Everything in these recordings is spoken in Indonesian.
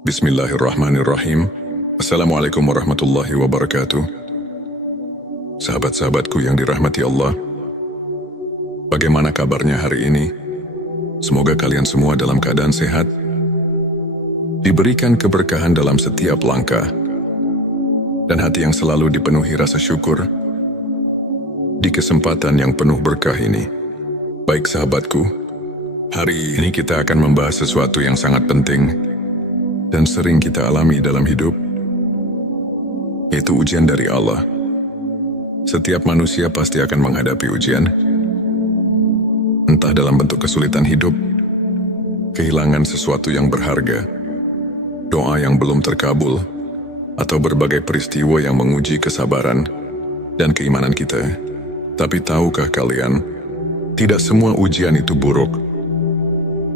Bismillahirrahmanirrahim. Assalamualaikum warahmatullahi wabarakatuh. Sahabat-sahabatku yang dirahmati Allah, bagaimana kabarnya hari ini? Semoga kalian semua dalam keadaan sehat, diberikan keberkahan dalam setiap langkah, dan hati yang selalu dipenuhi rasa syukur di kesempatan yang penuh berkah ini. Baik sahabatku, hari ini kita akan membahas sesuatu yang sangat penting dan sering kita alami dalam hidup, yaitu ujian dari Allah. Setiap manusia pasti akan menghadapi ujian, entah dalam bentuk kesulitan hidup, kehilangan sesuatu yang berharga, doa yang belum terkabul, atau berbagai peristiwa yang menguji kesabaran dan keimanan kita. Tapi tahukah kalian, tidak semua ujian itu buruk.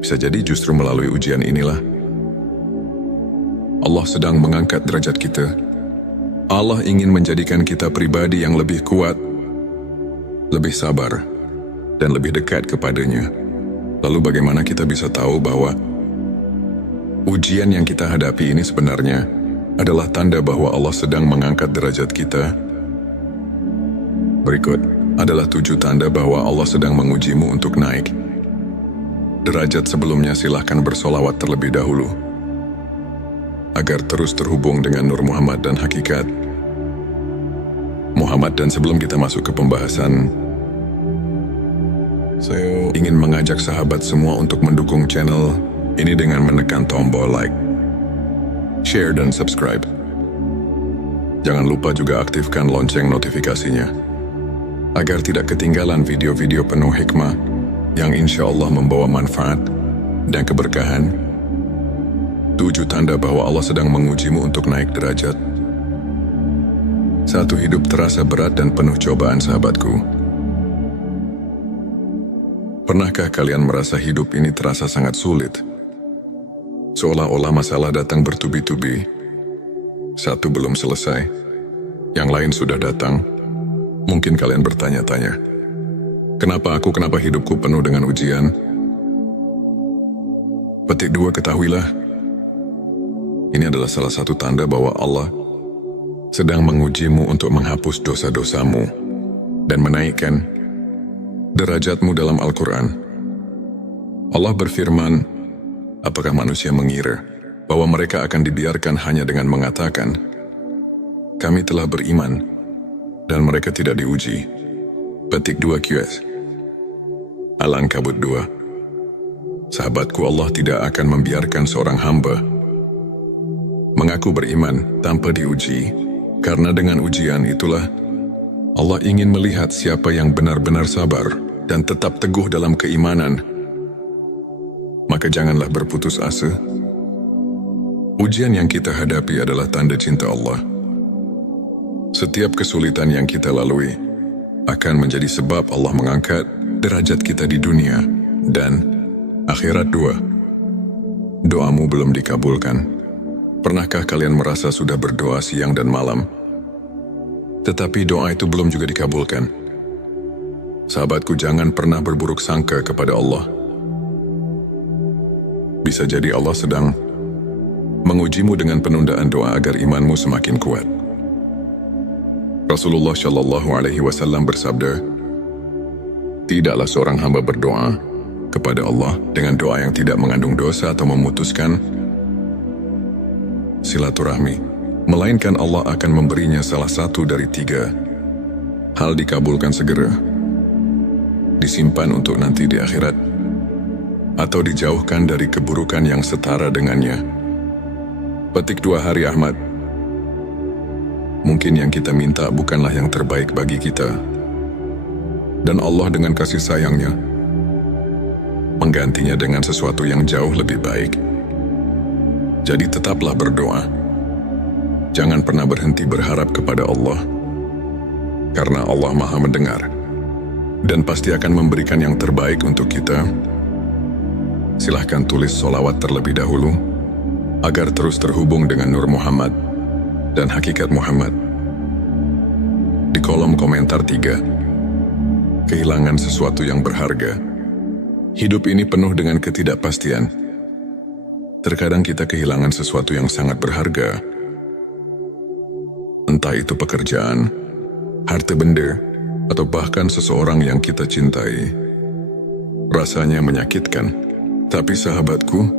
Bisa jadi justru melalui ujian inilah Allah sedang mengangkat derajat kita. Allah ingin menjadikan kita pribadi yang lebih kuat, lebih sabar, dan lebih dekat kepadanya. Lalu bagaimana kita bisa tahu bahwa ujian yang kita hadapi ini sebenarnya adalah tanda bahwa Allah sedang mengangkat derajat kita? Berikut adalah 7 tanda bahwa Allah sedang mengujimu untuk naik derajat. Sebelumnya silahkan bersolawat terlebih dahulu agar terus terhubung dengan Nur Muhammad dan hakikat Muhammad. Dan sebelum kita masuk ke pembahasan, saya ingin mengajak sahabat semua untuk mendukung channel ini dengan menekan tombol like, share, dan subscribe. Jangan lupa juga aktifkan lonceng notifikasinya agar tidak ketinggalan video-video penuh hikmah yang insya Allah membawa manfaat dan keberkahan. 7 tanda bahwa Allah sedang mengujimu untuk naik derajat. 1. Hidup terasa berat dan penuh cobaan. Sahabatku, pernahkah kalian merasa hidup ini terasa sangat sulit? Seolah-olah masalah datang bertubi-tubi. Satu belum selesai, yang lain sudah datang. Mungkin kalian bertanya-tanya, kenapa hidupku penuh dengan ujian? Petik 2, ketahuilah, ini adalah salah satu tanda bahwa Allah sedang mengujimu untuk menghapus dosa-dosamu dan menaikkan derajatmu. Dalam Al-Quran, Allah berfirman, apakah manusia mengira bahwa mereka akan dibiarkan hanya dengan mengatakan, kami telah beriman, dan mereka tidak diuji? Petik 2 QS Al-Ankabut 2. Sahabatku, Allah tidak akan membiarkan seorang hamba mengaku beriman tanpa diuji, karena dengan ujian itulah Allah ingin melihat siapa yang benar-benar sabar dan tetap teguh dalam keimanan. Maka janganlah berputus asa. Ujian yang kita hadapi adalah tanda cinta Allah. Setiap kesulitan yang kita lalui akan menjadi sebab Allah mengangkat derajat kita di dunia dan akhirat. 2. Doamu belum dikabulkan. Pernahkah kalian merasa sudah berdoa siang dan malam, tetapi doa itu belum juga dikabulkan? Sahabatku, jangan pernah berburuk sangka kepada Allah. Bisa jadi Allah sedang mengujimu dengan penundaan doa agar imanmu semakin kuat. Rasulullah Shallallahu Alaihi Wasallam bersabda, tidaklah seorang hamba berdoa kepada Allah dengan doa yang tidak mengandung dosa atau memutuskan silaturahmi, melainkan Allah akan memberinya salah satu dari 3 hal: dikabulkan segera, disimpan untuk nanti di akhirat, atau dijauhkan dari keburukan yang setara dengannya. Petik 2 Hari Ahmad. Mungkin yang kita minta bukanlah yang terbaik bagi kita, dan Allah dengan kasih sayangnya menggantinya dengan sesuatu yang jauh lebih baik. Jadi tetaplah berdoa. Jangan pernah berhenti berharap kepada Allah, karena Allah Maha mendengar dan pasti akan memberikan yang terbaik untuk kita. Silahkan tulis solawat terlebih dahulu agar terus terhubung dengan Nur Muhammad dan hakikat Muhammad. Di kolom komentar 3. Kehilangan sesuatu yang berharga. Hidup ini penuh dengan ketidakpastian. Terkadang kita kehilangan sesuatu yang sangat berharga. Entah itu pekerjaan, harta benda, atau bahkan seseorang yang kita cintai. Rasanya menyakitkan, tapi sahabatku,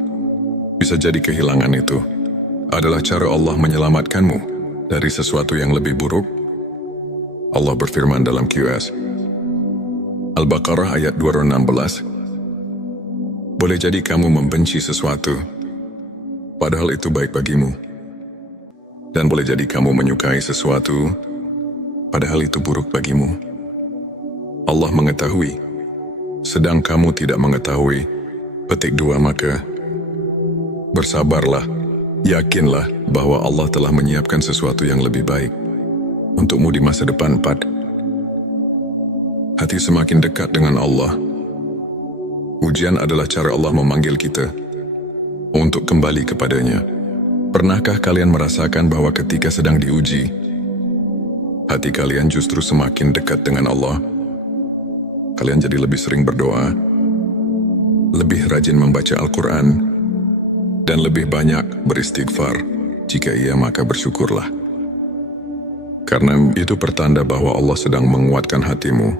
bisa jadi kehilangan itu adalah cara Allah menyelamatkanmu dari sesuatu yang lebih buruk. Allah berfirman dalam QS Al-Baqarah ayat 216, boleh jadi kamu membenci sesuatu, padahal itu baik bagimu. Dan boleh jadi kamu menyukai sesuatu, padahal itu buruk bagimu. Allah mengetahui, sedang kamu tidak mengetahui. Petik 2, maka bersabarlah, yakinlah bahwa Allah telah menyiapkan sesuatu yang lebih baik untukmu di masa depan. 4. Hati semakin dekat dengan Allah. Ujian adalah cara Allah memanggil kita untuk kembali kepadanya. Pernahkah kalian merasakan bahwa ketika sedang diuji, hati kalian justru semakin dekat dengan Allah? Kalian jadi lebih sering berdoa, lebih rajin membaca Al-Quran, dan lebih banyak beristighfar. Jika iya, maka bersyukurlah. Karena itu pertanda bahwa Allah sedang menguatkan hatimu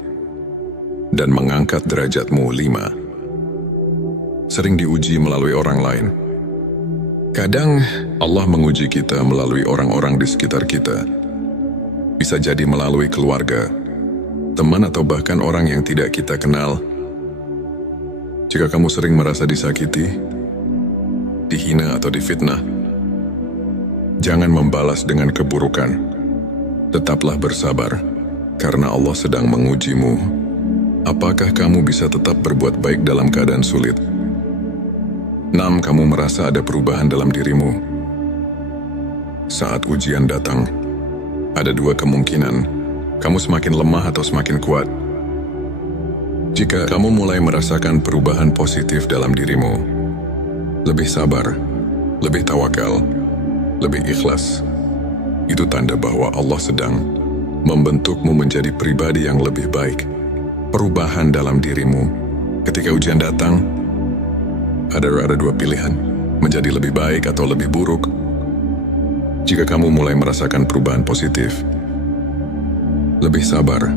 dan mengangkat derajatmu. 5. Sering diuji melalui orang lain. Kadang Allah menguji kita melalui orang-orang di sekitar kita. Bisa jadi melalui keluarga, teman, atau bahkan orang yang tidak kita kenal. Jika kamu sering merasa disakiti, dihina, atau difitnah, jangan membalas dengan keburukan. Tetaplah bersabar, karena Allah sedang mengujimu. Apakah kamu bisa tetap berbuat baik dalam keadaan sulit? 6. Kamu merasa ada perubahan dalam dirimu. Saat ujian datang, ada 2 kemungkinan. Kamu semakin lemah atau semakin kuat. Jika kamu mulai merasakan perubahan positif dalam dirimu, lebih sabar, lebih tawakal, lebih ikhlas, itu tanda bahwa Allah sedang membentukmu menjadi pribadi yang lebih baik. Perubahan dalam dirimu. Ketika ujian datang, ada 2 pilihan, menjadi lebih baik atau lebih buruk. Jika kamu mulai merasakan perubahan positif, lebih sabar,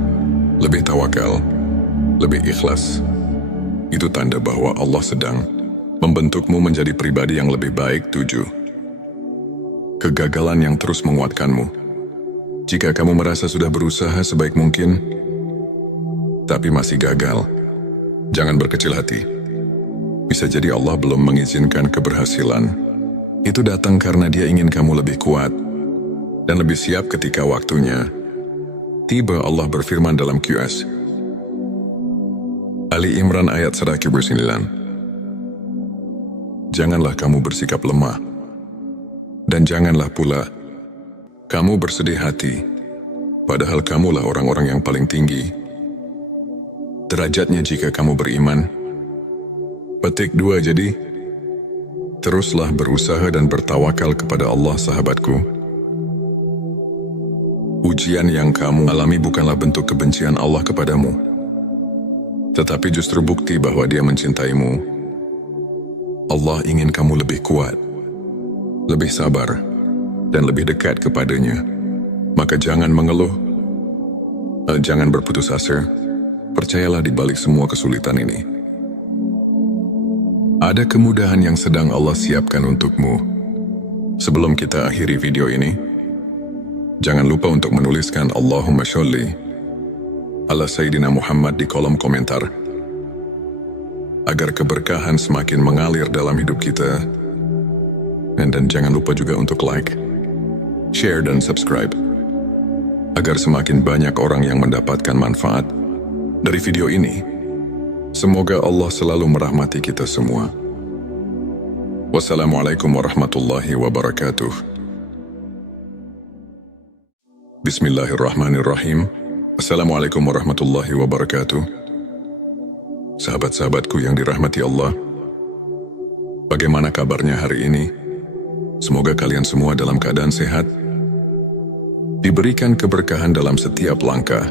lebih tawakal, lebih ikhlas, itu tanda bahwa Allah sedang membentukmu menjadi pribadi yang lebih baik. 7. Kegagalan yang terus menguatkanmu. Jika kamu merasa sudah berusaha sebaik mungkin, tapi masih gagal, jangan berkecil hati. Bisa jadi Allah belum mengizinkan keberhasilan. Itu datang karena Dia ingin kamu lebih kuat dan lebih siap ketika waktunya tiba. Allah berfirman dalam QS Ali Imran ayat 109, janganlah kamu bersikap lemah, dan janganlah pula kamu bersedih hati, padahal kamulah orang-orang yang paling tinggi derajatnya jika kamu beriman. Petik 2. Jadi, teruslah berusaha dan bertawakal kepada Allah, sahabatku. Ujian yang kamu alami bukanlah bentuk kebencian Allah kepadamu, tetapi justru bukti bahwa Dia mencintaimu. Allah ingin kamu lebih kuat, lebih sabar, dan lebih dekat kepadanya. Maka jangan mengeluh, jangan berputus asa. Percayalah di balik semua kesulitan ini, ada kemudahan yang sedang Allah siapkan untukmu. Sebelum kita akhiri video ini, jangan lupa untuk menuliskan Allahumma sholli ala Sayyidina Muhammad di kolom komentar, agar keberkahan semakin mengalir dalam hidup kita. Dan jangan lupa juga untuk like, share, dan subscribe, agar semakin banyak orang yang mendapatkan manfaat dari video ini. Semoga Allah selalu merahmati kita semua. Wassalamualaikum warahmatullahi wabarakatuh. Bismillahirrahmanirrahim. Assalamualaikum warahmatullahi wabarakatuh. Sahabat-sahabatku yang dirahmati Allah, bagaimana kabarnya hari ini? Semoga kalian semua dalam keadaan sehat, diberikan keberkahan dalam setiap langkah,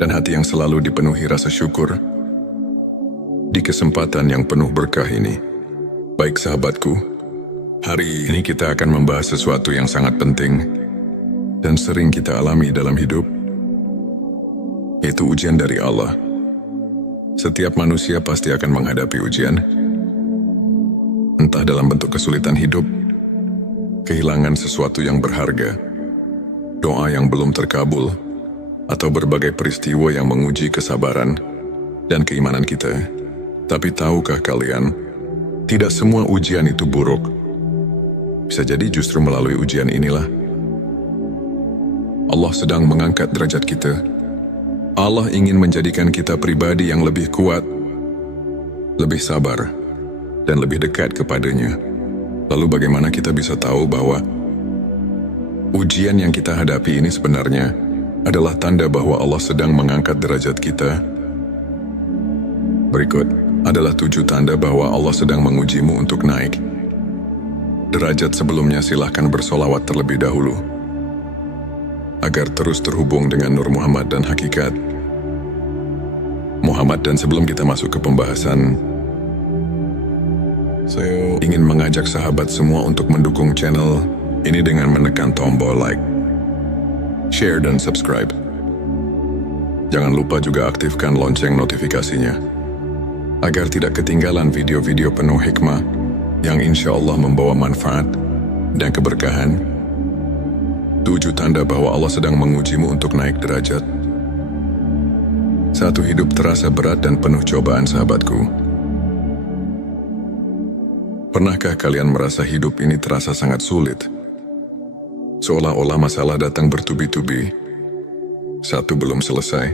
dan hati yang selalu dipenuhi rasa syukur di kesempatan yang penuh berkah ini. Baik sahabatku, hari ini kita akan membahas sesuatu yang sangat penting dan sering kita alami dalam hidup, yaitu ujian dari Allah. Setiap manusia pasti akan menghadapi ujian, entah dalam bentuk kesulitan hidup, kehilangan sesuatu yang berharga, doa yang belum terkabul, atau berbagai peristiwa yang menguji kesabaran dan keimanan kita. Tapi tahukah kalian, tidak semua ujian itu buruk. Bisa jadi justru melalui ujian inilah Allah sedang mengangkat derajat kita. Allah ingin menjadikan kita pribadi yang lebih kuat, lebih sabar, dan lebih dekat kepadanya. Lalu bagaimana kita bisa tahu bahwa ujian yang kita hadapi ini sebenarnya adalah tanda bahwa Allah sedang mengangkat derajat kita? Berikut adalah 7 tanda bahwa Allah sedang mengujimu untuk naik derajat. Sebelumnya silahkan bersolawat terlebih dahulu agar terus terhubung dengan Nur Muhammad dan Hakikat Muhammad. Dan sebelum kita masuk ke pembahasan, saya ingin mengajak sahabat semua untuk mendukung channel ini dengan menekan tombol like, share, dan subscribe. Jangan lupa juga aktifkan lonceng notifikasinya agar tidak ketinggalan video-video penuh hikmah yang insya Allah membawa manfaat dan keberkahan. 7 tanda bahwa Allah sedang mengujimu untuk naik derajat. 1. Hidup terasa berat dan penuh cobaan. Sahabatku, pernahkah kalian merasa hidup ini terasa sangat sulit? Seolah-olah masalah datang bertubi-tubi. Satu belum selesai,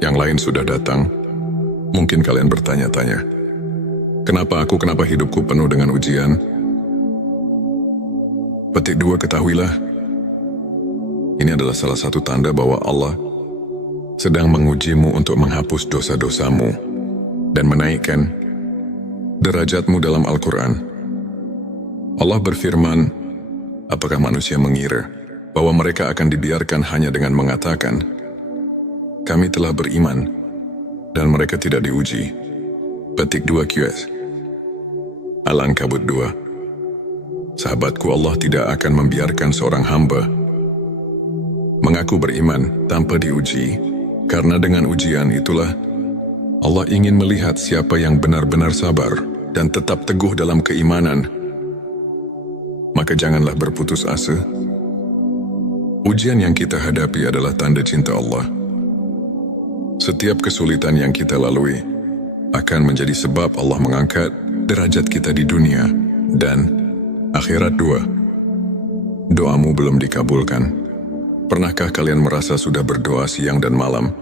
yang lain sudah datang. Mungkin kalian bertanya-tanya, kenapa hidupku penuh dengan ujian? Petik 2, ketahuilah, ini adalah salah satu tanda bahwa Allah sedang mengujimu untuk menghapus dosa-dosamu dan menaikkan derajatmu. Dalam Al-Quran, Allah berfirman, apakah manusia mengira bahwa mereka akan dibiarkan hanya dengan mengatakan, kami telah beriman, dan mereka tidak diuji? Petik 2 QS Al-Ankabut 2. Sahabatku, Allah tidak akan membiarkan seorang hamba mengaku beriman tanpa diuji, karena dengan ujian itulah Allah ingin melihat siapa yang benar-benar sabar dan tetap teguh dalam keimanan. Maka janganlah berputus asa. Ujian yang kita hadapi adalah tanda cinta Allah. Setiap kesulitan yang kita lalui akan menjadi sebab Allah mengangkat derajat kita di dunia dan akhirat. 2. Doamu belum dikabulkan. Pernahkah kalian merasa sudah berdoa siang dan malam,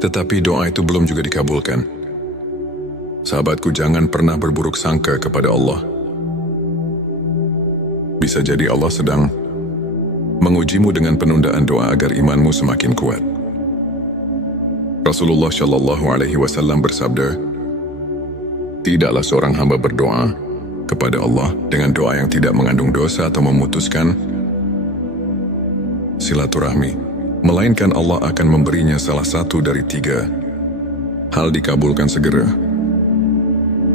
tetapi doa itu belum juga dikabulkan? Sahabatku, jangan pernah berburuk sangka kepada Allah. Bisa jadi Allah sedang mengujimu dengan penundaan doa agar imanmu semakin kuat. Rasulullah Shallallahu Alaihi Wasallam bersabda, tidaklah seorang hamba berdoa kepada Allah dengan doa yang tidak mengandung dosa atau memutuskan silaturahmi, melainkan Allah akan memberinya salah satu dari 3 hal: dikabulkan segera,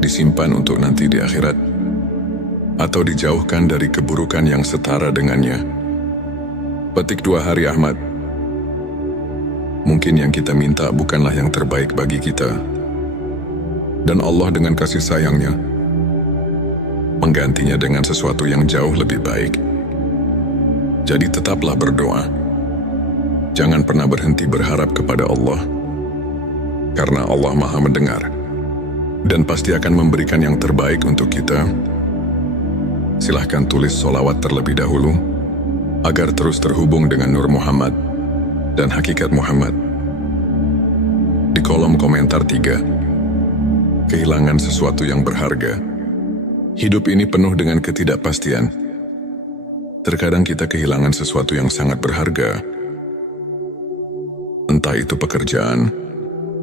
disimpan untuk nanti di akhirat, atau dijauhkan dari keburukan yang setara dengannya. Petik 2 Hari Ahmad. Mungkin yang kita minta bukanlah yang terbaik bagi kita, dan Allah dengan kasih sayangnya menggantinya dengan sesuatu yang jauh lebih baik. Jadi tetaplah berdoa. Jangan pernah berhenti berharap kepada Allah, karena Allah Maha mendengar dan pasti akan memberikan yang terbaik untuk kita. Silahkan tulis solawat terlebih dahulu agar terus terhubung dengan Nur Muhammad dan Hakikat Muhammad. Di kolom komentar 3. Kehilangan sesuatu yang berharga. Hidup ini penuh dengan ketidakpastian. Terkadang kita kehilangan sesuatu yang sangat berharga. Entah itu pekerjaan,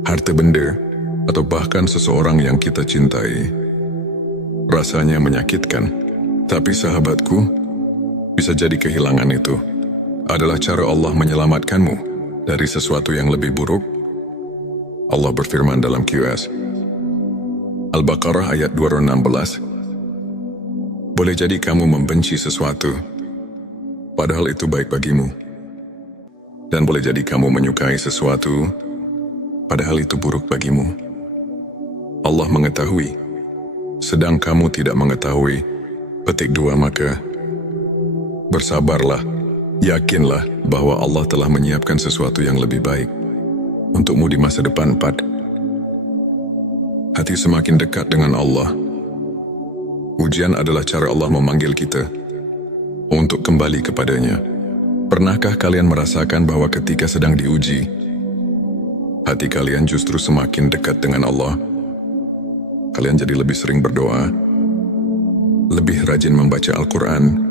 harta benda, atau bahkan seseorang yang kita cintai. Rasanya menyakitkan, tapi sahabatku, bisa jadi kehilangan itu adalah cara Allah menyelamatkanmu dari sesuatu yang lebih buruk. Allah berfirman dalam QS Al-Baqarah ayat 216. Boleh jadi kamu membenci sesuatu, padahal itu baik bagimu. Dan boleh jadi kamu menyukai sesuatu, padahal itu buruk bagimu. Allah mengetahui, sedang kamu tidak mengetahui. Petik 2. Maka bersabarlah, yakinlah bahwa Allah telah menyiapkan sesuatu yang lebih baik untukmu di masa depan. 4. Hati semakin dekat dengan Allah. Ujian adalah cara Allah memanggil kita untuk kembali kepadanya. Pernahkah kalian merasakan bahwa ketika sedang diuji, hati kalian justru semakin dekat dengan Allah? Kalian jadi lebih sering berdoa, lebih rajin membaca Al-Quran,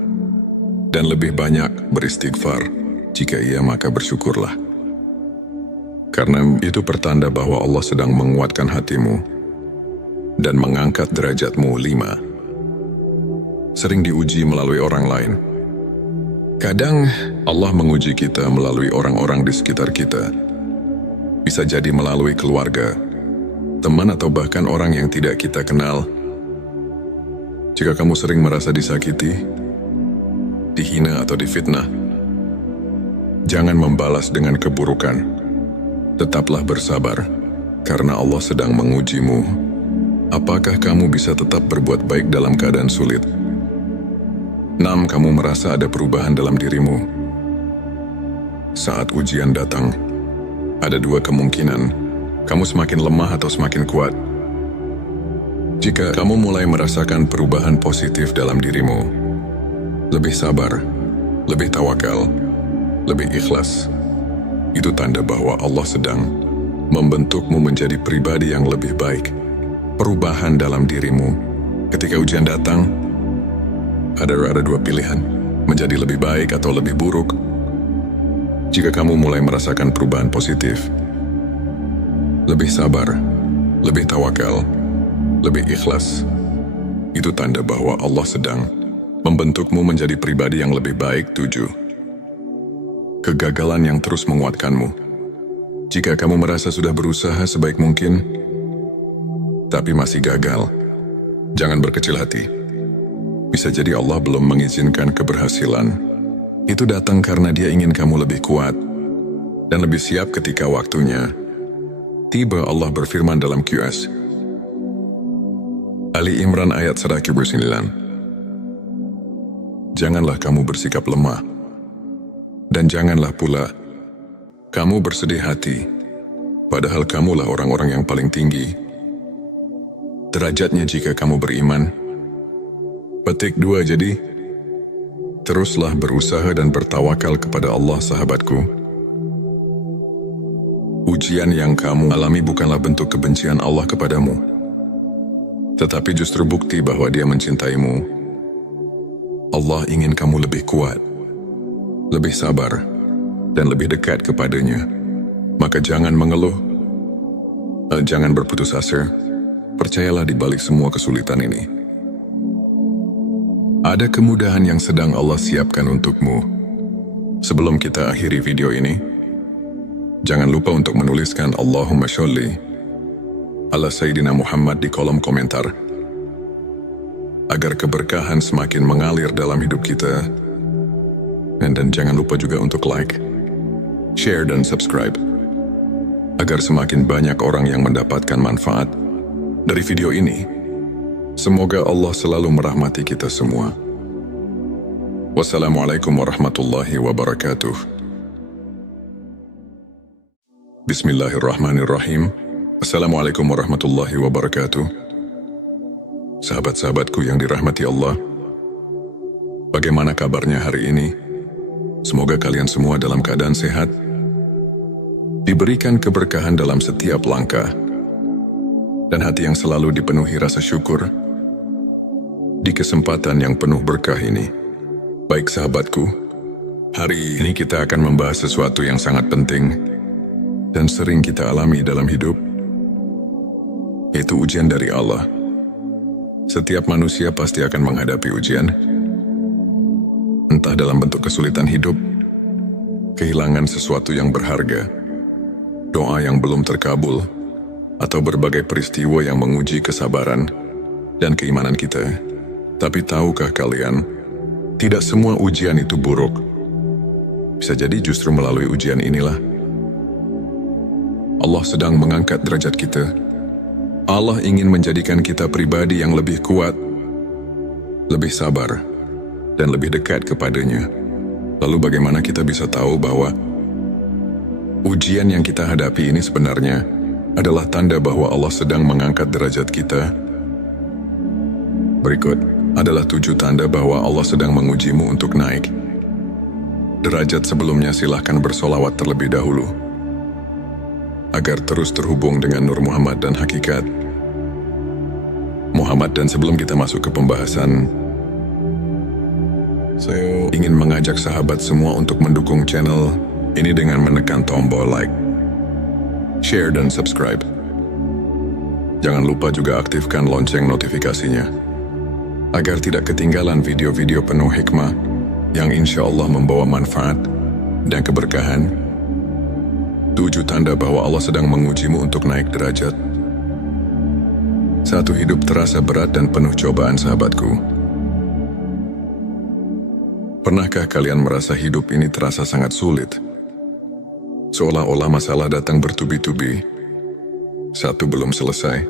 dan lebih banyak beristighfar. Jika iya, maka bersyukurlah. Karena itu pertanda bahwa Allah sedang menguatkan hatimu dan mengangkat derajatmu. 5. Sering diuji melalui orang lain. Kadang Allah menguji kita melalui orang-orang di sekitar kita. Bisa jadi melalui keluarga, teman, atau bahkan orang yang tidak kita kenal. Jika kamu sering merasa disakiti, dihina, atau difitnah, jangan membalas dengan keburukan. Tetaplah bersabar, karena Allah sedang mengujimu. Apakah kamu bisa tetap berbuat baik dalam keadaan sulit? 6. Kamu merasa ada perubahan dalam dirimu. Saat ujian datang, ada dua kemungkinan. Kamu semakin lemah atau semakin kuat. Jika kamu mulai merasakan perubahan positif dalam dirimu, lebih sabar, lebih tawakal, lebih ikhlas, itu tanda bahwa Allah sedang membentukmu menjadi pribadi yang lebih baik. Perubahan dalam dirimu. Ketika ujian datang, ada dua pilihan, menjadi lebih baik atau lebih buruk. Jika kamu mulai merasakan perubahan positif, lebih sabar, lebih tawakal, lebih ikhlas, itu tanda bahwa Allah sedang membentukmu menjadi pribadi yang lebih baik. 7. Kegagalan yang terus menguatkanmu. Jika kamu merasa sudah berusaha sebaik mungkin, tapi masih gagal, jangan berkecil hati. Bisa jadi Allah belum mengizinkan keberhasilan. Itu datang karena Dia ingin kamu lebih kuat dan lebih siap ketika waktunya tiba. Allah berfirman dalam QS Ali Imran ayat 109. Janganlah kamu bersikap lemah, dan janganlah pula kamu bersedih hati, padahal kamulah orang-orang yang paling tinggi derajatnya jika kamu beriman. Petik 2. Jadi, teruslah berusaha dan bertawakal kepada Allah, sahabatku. Ujian yang kamu alami bukanlah bentuk kebencian Allah kepadamu, tetapi justru bukti bahwa Dia mencintaimu. Allah ingin kamu lebih kuat, lebih sabar, dan lebih dekat kepadanya. Maka jangan mengeluh, jangan berputus asa. Percayalah di balik semua kesulitan ini, ada kemudahan yang sedang Allah siapkan untukmu. Sebelum kita akhiri video ini, jangan lupa untuk menuliskan Allahumma sholli ala Sayyidina Muhammad di kolom komentar, agar keberkahan semakin mengalir dalam hidup kita. Dan jangan lupa juga untuk like, share, dan subscribe, agar semakin banyak orang yang mendapatkan manfaat dari video ini. Semoga Allah selalu merahmati kita semua. Wassalamualaikum warahmatullahi wabarakatuh. Bismillahirrahmanirrahim. Assalamualaikum warahmatullahi wabarakatuh. Sahabat-sahabatku yang dirahmati Allah, bagaimana kabarnya hari ini? Semoga kalian semua dalam keadaan sehat, diberikan keberkahan dalam setiap langkah, dan hati yang selalu dipenuhi rasa syukur di kesempatan yang penuh berkah ini. Baik sahabatku, hari ini kita akan membahas sesuatu yang sangat penting dan sering kita alami dalam hidup, yaitu ujian dari Allah. Setiap manusia pasti akan menghadapi ujian, entah dalam bentuk kesulitan hidup, kehilangan sesuatu yang berharga, doa yang belum terkabul, atau berbagai peristiwa yang menguji kesabaran dan keimanan kita. Tapi tahukah kalian, tidak semua ujian itu buruk. Bisa jadi justru melalui ujian inilah Allah sedang mengangkat derajat kita. Allah ingin menjadikan kita pribadi yang lebih kuat, lebih sabar, dan lebih dekat kepadanya. Lalu bagaimana kita bisa tahu bahwa ujian yang kita hadapi ini sebenarnya adalah tanda bahwa Allah sedang mengangkat derajat kita? Berikut adalah 7 tanda bahwa Allah sedang mengujimu untuk naik derajat. Sebelumnya silahkan bersolawat terlebih dahulu agar terus terhubung dengan Nur Muhammad dan hakikat Muhammad. Dan sebelum kita masuk ke pembahasan, saya ingin mengajak sahabat semua untuk mendukung channel ini dengan menekan tombol like, share, dan subscribe. Jangan lupa juga aktifkan lonceng notifikasinya agar tidak ketinggalan video-video penuh hikmah yang insya Allah membawa manfaat dan keberkahan. 7 tanda bahwa Allah sedang mengujimu untuk naik derajat. 1. Hidup terasa berat dan penuh cobaan. Sahabatku, pernahkah kalian merasa hidup ini terasa sangat sulit? Seolah-olah masalah datang bertubi-tubi. Satu belum selesai,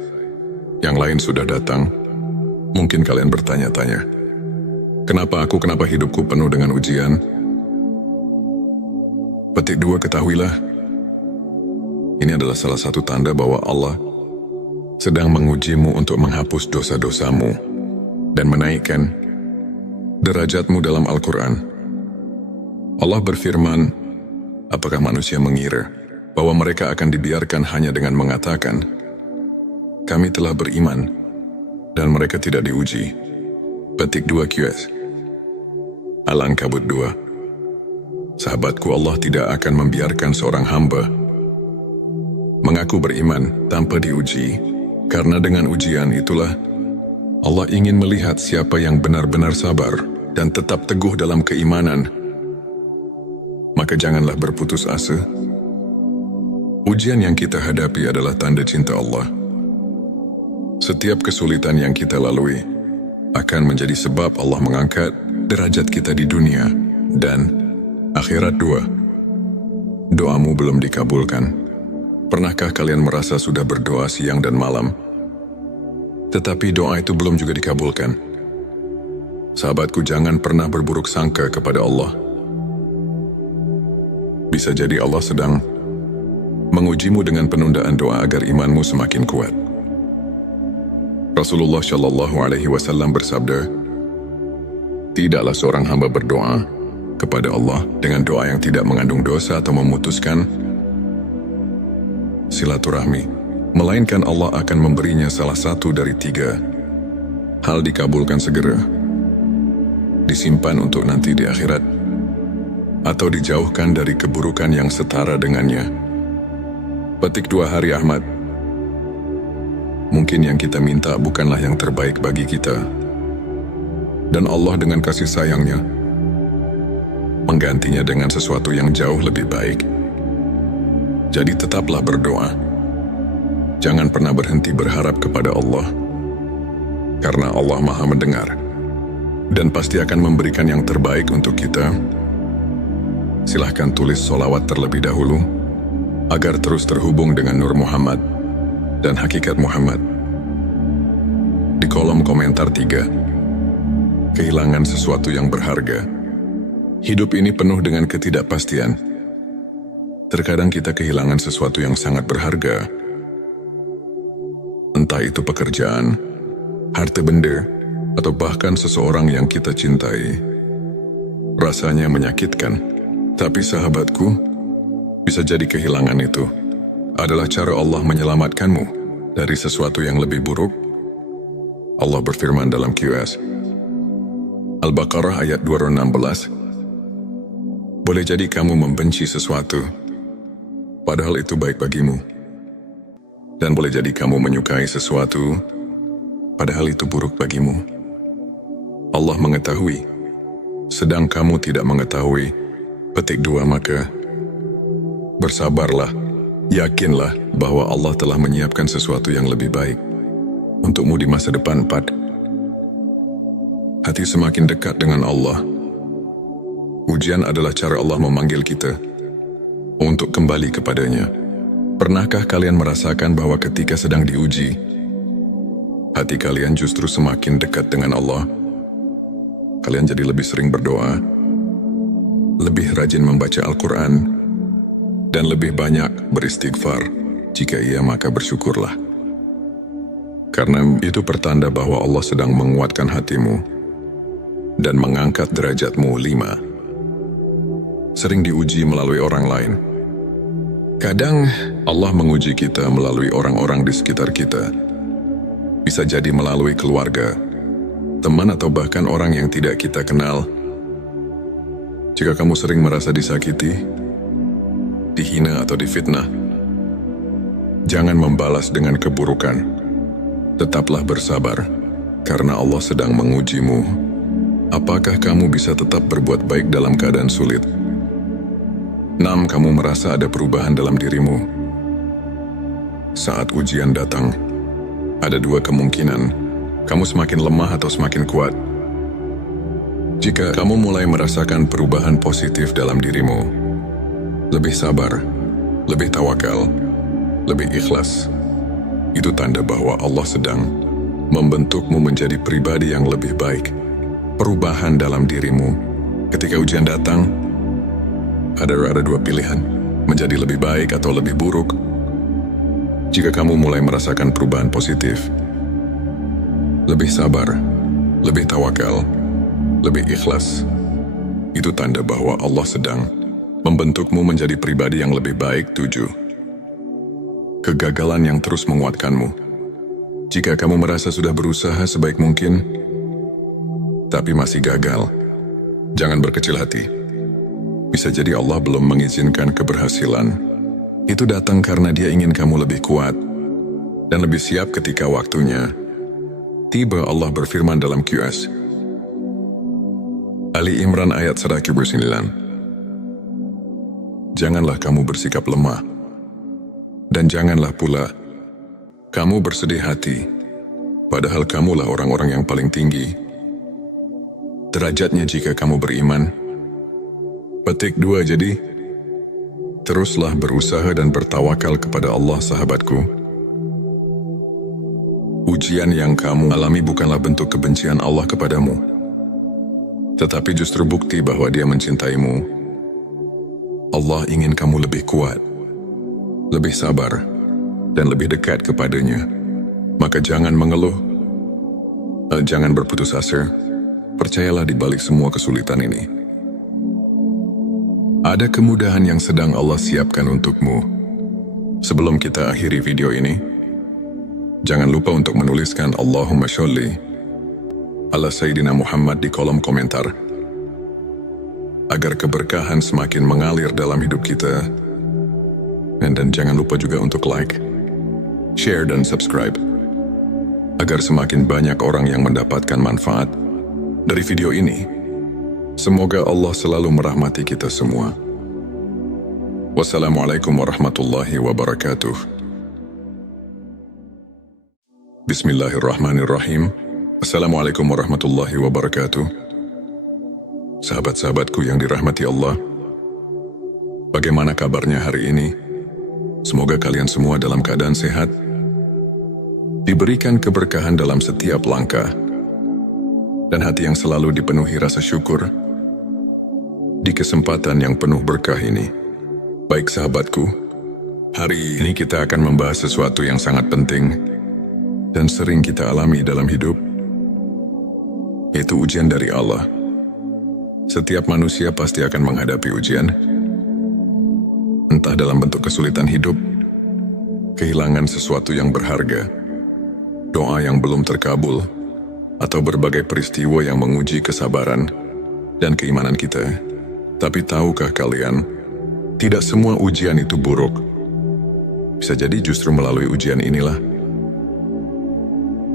yang lain sudah datang. Mungkin kalian bertanya-tanya, kenapa hidupku penuh dengan ujian? Petik 2, ketahuilah, ini adalah salah satu tanda bahwa Allah sedang mengujimu untuk menghapus dosa-dosamu dan menaikkan derajatmu. Dalam Al-Quran, Allah berfirman, apakah manusia mengira bahwa mereka akan dibiarkan hanya dengan mengatakan, kami telah beriman, dan mereka tidak diuji? Petik 2 QS Al-Ankabut 2. Sahabatku, Allah tidak akan membiarkan seorang hamba mengaku beriman tanpa diuji, karena dengan ujian itulah Allah ingin melihat siapa yang benar-benar sabar dan tetap teguh dalam keimanan. Maka janganlah berputus asa. Ujian yang kita hadapi adalah tanda cinta Allah. Setiap kesulitan yang kita lalui akan menjadi sebab Allah mengangkat derajat kita di dunia dan akhirat. 2. Doamu belum dikabulkan. Pernahkah kalian merasa sudah berdoa siang dan malam, tetapi doa itu belum juga dikabulkan? Sahabatku, jangan pernah berburuk sangka kepada Allah. Bisa jadi Allah sedang mengujimu dengan penundaan doa agar imanmu semakin kuat. Rasulullah Shallallahu Alaihi Wasallam bersabda, tidaklah seorang hamba berdoa kepada Allah dengan doa yang tidak mengandung dosa atau memutuskan silaturahmi, melainkan Allah akan memberinya salah satu dari 3 hal: dikabulkan segera, disimpan untuk nanti di akhirat, atau dijauhkan dari keburukan yang setara dengannya. Petik 2 Hari Ahmad. Mungkin yang kita minta bukanlah yang terbaik bagi kita, dan Allah dengan kasih sayangnya menggantinya dengan sesuatu yang jauh lebih baik. Jadi tetaplah berdoa. Jangan pernah berhenti berharap kepada Allah, karena Allah Maha mendengar dan pasti akan memberikan yang terbaik untuk kita. Silahkan tulis solawat terlebih dahulu agar terus terhubung dengan Nur Muhammad dan hakikat Muhammad. Di kolom komentar 3. Kehilangan sesuatu yang berharga. Hidup ini penuh dengan ketidakpastian. Terkadang kita kehilangan sesuatu yang sangat berharga. Entah itu pekerjaan, harta benda, atau bahkan seseorang yang kita cintai. Rasanya menyakitkan, tapi sahabatku, bisa jadi kehilangan itu adalah cara Allah menyelamatkanmu dari sesuatu yang lebih buruk. Allah berfirman dalam QS Al-Baqarah ayat 216, boleh jadi kamu membenci sesuatu, padahal itu baik bagimu. Dan boleh jadi kamu menyukai sesuatu, padahal itu buruk bagimu. Allah mengetahui, sedang kamu tidak mengetahui. Petik 2 Maka bersabarlah Yakinlah bahwa Allah telah menyiapkan sesuatu yang lebih baik untukmu di masa depan. 4. Hati semakin dekat dengan Allah. Ujian adalah cara Allah memanggil kita untuk kembali kepadanya. Pernahkah kalian merasakan bahwa ketika sedang diuji, hati kalian justru semakin dekat dengan Allah? Kalian jadi lebih sering berdoa, lebih rajin membaca Al-Quran, dan lebih banyak beristighfar. Jika iya, maka bersyukurlah. Karena itu pertanda bahwa Allah sedang menguatkan hatimu dan mengangkat derajatmu. 5. Sering diuji melalui orang lain. Kadang Allah menguji kita melalui orang-orang di sekitar kita. Bisa jadi melalui keluarga, teman, atau bahkan orang yang tidak kita kenal. Jika kamu sering merasa disakiti, dihina, atau difitnah, jangan membalas dengan keburukan. Tetaplah bersabar, karena Allah sedang mengujimu. Apakah kamu bisa tetap berbuat baik dalam keadaan sulit? 6. Kamu merasa ada perubahan dalam dirimu. Saat ujian datang, ada dua kemungkinan: kamu semakin lemah atau semakin kuat. Jika kamu mulai merasakan perubahan positif dalam dirimu, lebih sabar, lebih tawakal, lebih ikhlas, itu tanda bahwa Allah sedang membentukmu menjadi pribadi yang lebih baik. Perubahan dalam dirimu. Ketika ujian datang, ada dua pilihan: menjadi lebih baik atau lebih buruk. Jika kamu mulai merasakan perubahan positif, lebih sabar, lebih tawakal, lebih ikhlas, itu tanda bahwa Allah sedang membentukmu menjadi pribadi yang lebih baik. 7. Kegagalan yang terus menguatkanmu. Jika kamu merasa sudah berusaha sebaik mungkin, tapi masih gagal, jangan berkecil hati. Bisa jadi Allah belum mengizinkan keberhasilan. Itu datang karena Dia ingin kamu lebih kuat dan lebih siap ketika waktunya tiba. Allah berfirman dalam QS Ali Imran ayat 109. Janganlah kamu bersikap lemah, dan janganlah pula kamu bersedih hati, padahal kamulah orang-orang yang paling tinggi derajatnya jika kamu beriman. Petik 2. Jadi, teruslah berusaha dan bertawakal kepada Allah, sahabatku. Ujian yang kamu alami bukanlah bentuk kebencian Allah kepadamu, tetapi justru bukti bahwa Dia mencintaimu. Allah ingin kamu lebih kuat, lebih sabar, dan lebih dekat kepadanya. Maka jangan mengeluh, jangan berputus asa. Percayalah di balik semua kesulitan ini, ada kemudahan yang sedang Allah siapkan untukmu. Sebelum kita akhiri video ini, jangan lupa untuk menuliskan Allahumma sholli ala Sayyidina Muhammad di kolom komentar, agar keberkahan semakin mengalir dalam hidup kita. Dan jangan lupa juga untuk like, share, dan subscribe, agar semakin banyak orang yang mendapatkan manfaat dari video ini. Semoga Allah selalu merahmati kita semua. Wassalamualaikum warahmatullahi wabarakatuh. Bismillahirrahmanirrahim. Assalamualaikum warahmatullahi wabarakatuh. Sahabat-sahabatku yang dirahmati Allah, bagaimana kabarnya hari ini? Semoga kalian semua dalam keadaan sehat, diberikan keberkahan dalam setiap langkah, dan hati yang selalu dipenuhi rasa syukur di kesempatan yang penuh berkah ini. Baik sahabatku, hari ini kita akan membahas sesuatu yang sangat penting dan sering kita alami dalam hidup, yaitu ujian dari Allah. Setiap manusia pasti akan menghadapi ujian, entah dalam bentuk kesulitan hidup, kehilangan sesuatu yang berharga, doa yang belum terkabul, atau berbagai peristiwa yang menguji kesabaran dan keimanan kita. Tapi tahukah kalian, tidak semua ujian itu buruk. Bisa jadi justru melalui ujian inilah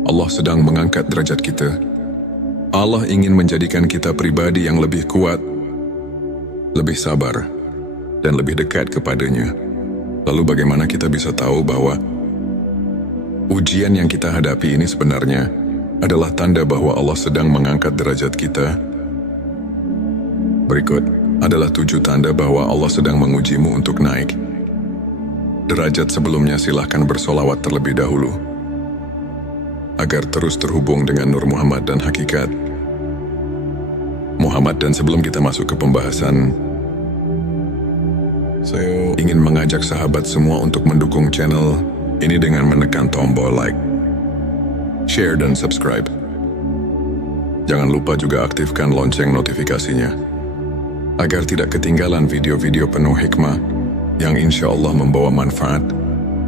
Allah sedang mengangkat derajat kita. Allah ingin menjadikan kita pribadi yang lebih kuat, lebih sabar, dan lebih dekat kepadanya. Lalu bagaimana kita bisa tahu bahwa ujian yang kita hadapi ini sebenarnya adalah tanda bahwa Allah sedang mengangkat derajat kita? Berikut adalah 7 tanda bahwa Allah sedang mengujimu untuk naik derajat. Sebelumnya silahkan bersolawat terlebih dahulu agar terus terhubung dengan Nur Muhammad dan Hakikat Muhammad. Dan sebelum kita masuk ke pembahasan, saya ingin mengajak sahabat semua untuk mendukung channel ini dengan menekan tombol like, share, dan subscribe. Jangan lupa juga aktifkan lonceng notifikasinya agar tidak ketinggalan video-video penuh hikmah yang insya Allah membawa manfaat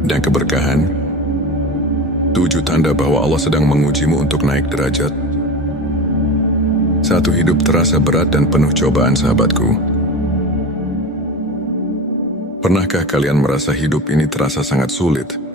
dan keberkahan. 7 tanda bahwa Allah sedang mengujimu untuk naik derajat. 1. Hidup terasa berat dan penuh cobaan. Sahabatku, pernahkah kalian merasa hidup ini terasa sangat sulit?